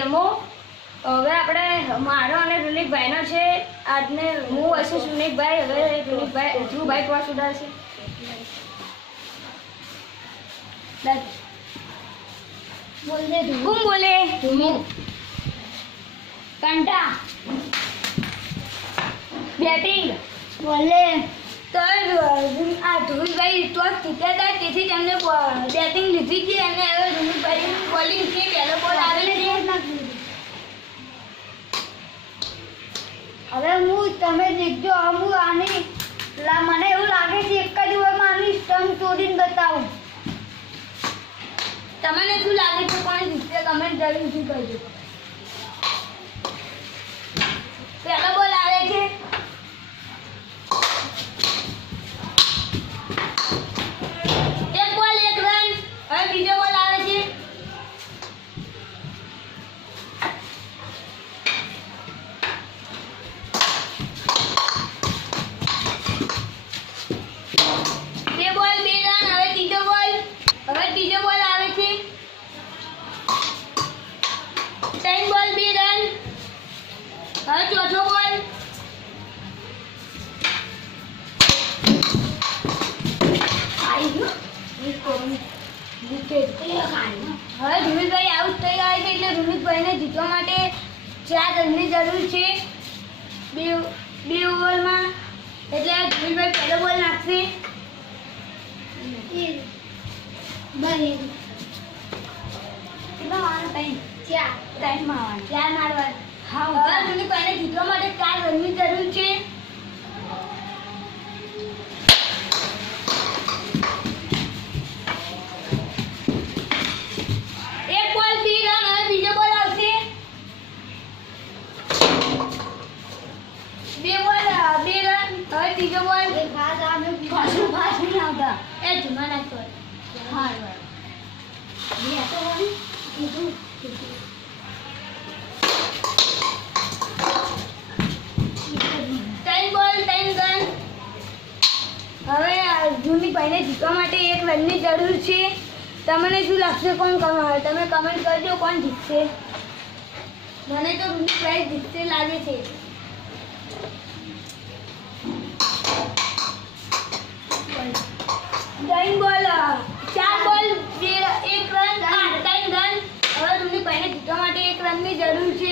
13મો હવે આપણે મારો અને રૂનિકભાઈનો છે આજને હું હશે સુનિકભાઈ હવે રૂનિકભાઈ ધ્રુવભાઈ ટોસ ઉડાડશે બોલ દે કોણ બોલે ધુમુ કંટા બેટિંગ બોલે તો આ ધ્રુવભાઈ ટોસ જીત્યા હતા તેથી તેમને બેટિંગ લીધી છે અને હવે રૂનિકભાઈ બોલિંગ છે પહેલો બોલ આવે છે હવે હું તમે જીતજો હું આની મને એવું લાગે છે એક જ ઓવરમાં આની સ્ટમ્પ તોડીને બતાવું તમને શું લાગે છે કોણ જીતશે કમેન્ટ જરૂરથી કરજો પહેલો બોલ આવે છે એક બોલ એક રન હવે બીજો બોલ આવે છે બે બોલ બે રન હવે ત્રીજો બોલ આવે છે ત્રણ બોલ બે રન હવે ચોથો બોલ હવે રૂમિતભાઈ આઉટ થઈ ગયા છે એટલે રૂમિતભાઈને જીતવા માટે 4 રનની જરૂર છે બે ઓવરમાં એટલે રૂમિતભાઈ પહેલો બોલ નાખશે કેટલા મારવાનો ટાઈમ 4 ટાઈમમાં 4 મારવા હા હવે રૂમિતભાઈને જીતવા માટે 4 રનની જરૂર છે એક બોલ 2 રન હવે બીજો બોલ આવશે બે બોલ 2 રન હવે ત્રીજો બોલ ફાસ્ટ નહીં આવતા એ જમા નાખતો હા ત્રણ બોલ 3 રન હવે રૂનિકભાઈને જીતવા માટે 1 રનની જરૂર છે તમને શું લાગશે કોણ તમે કમેન્ટ કરજો કોણ જીતશે મને તો રૂનિકભાઈ જીતશે લાગે છે ત્રણ બોલ 4 બોલ 1 રન 3 રન હવે રૂનિકભાઈને જીતવા માટે 1 રનની જરૂર છે